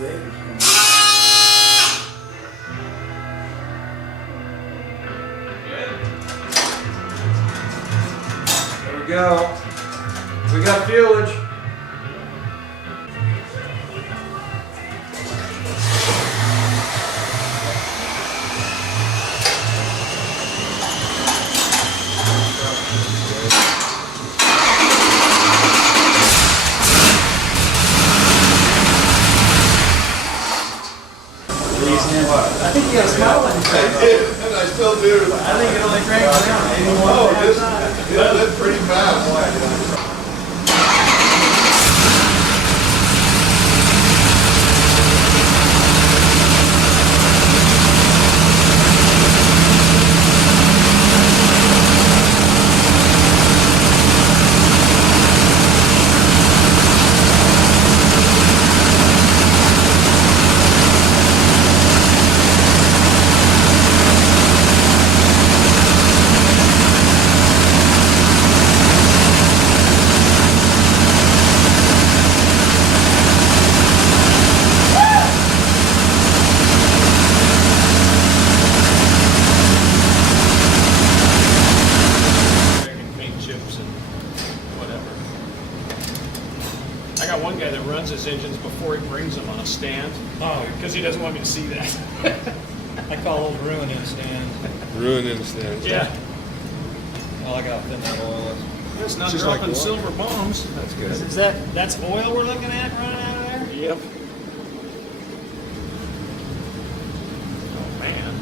There we go. We got fuelage. I think you got a smile on your face. I did, and I still do. I think it only cranks down 81. Oh, that's pretty fast. His engines before he brings them on a stand. Oh, because he doesn't want me to see that. I call those ruin-in stands. Ruin-in stands. Yeah. Oh, I got thin that oil. It's not just dropping like silver bombs. That's good. Is that's oil we're looking at running out of there? Yep. Oh man.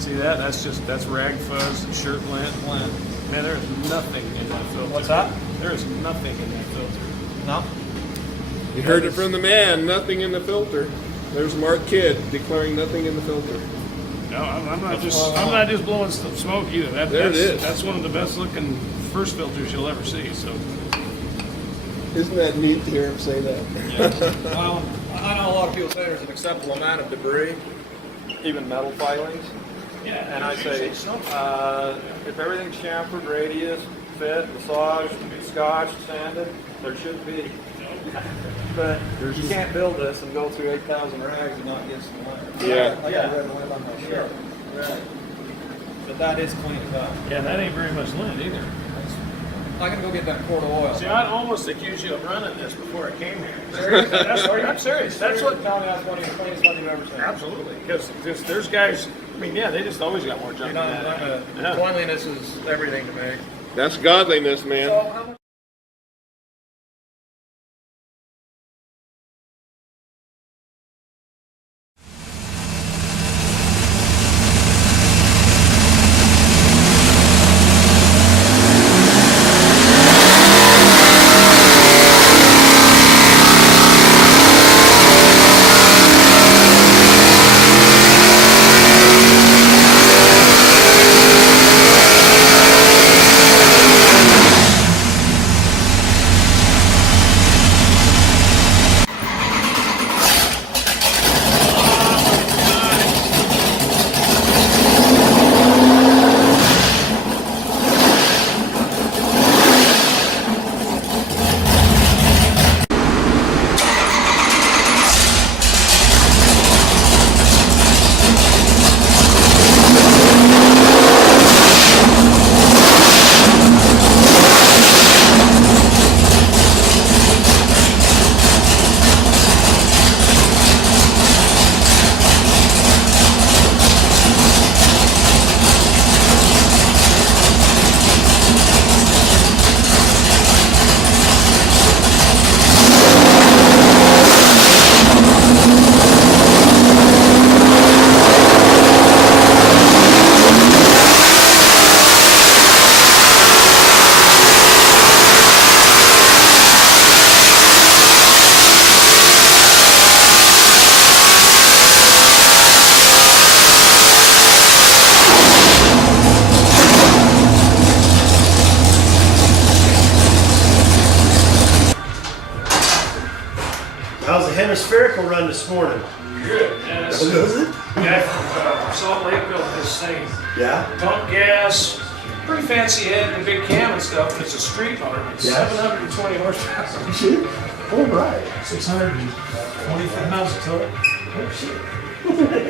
See that? That's rag fuzz and shirt lint. Man, there's nothing in that filter. What's that? There is nothing in that filter. No. You heard it from the man, nothing in the filter. There's Mark Kidd declaring nothing in the filter. No, I'm not just blowing smoke either. There it is. That's one of the best looking first filters you'll ever see. So. Isn't that neat to hear him say that? Yeah. Well, I know a lot of people say there's an acceptable amount of debris, even metal filings. Yeah. And I say, if everything's chamfered, radius, fit, massaged, scotched, sanded, there should be. But you can't build this and go through 8,000 rags and not get some lint. Yeah. I got red lint on my shirt. Right. But that is clean as up. Yeah, that ain't very much lint either. I'm gonna go get that quart of oil. See, I'd almost accuse you of running this before I came here. I'm serious. That's what. Tell me that's one of the cleanest one you've ever seen. Absolutely, because there's guys. I mean, yeah, they just always got more junk. Cleanliness is everything to me. That's godliness, man. So how much? How's the hemispherical run this morning? Good. Yeah, Was it? guy from Salt Lake built this thing. Yeah. Pump gas, pretty fancy head and a big cam and stuff, but it's a street car. It's Yeah. 720 horsepower. All right. 620 miles of torque. Oh shit.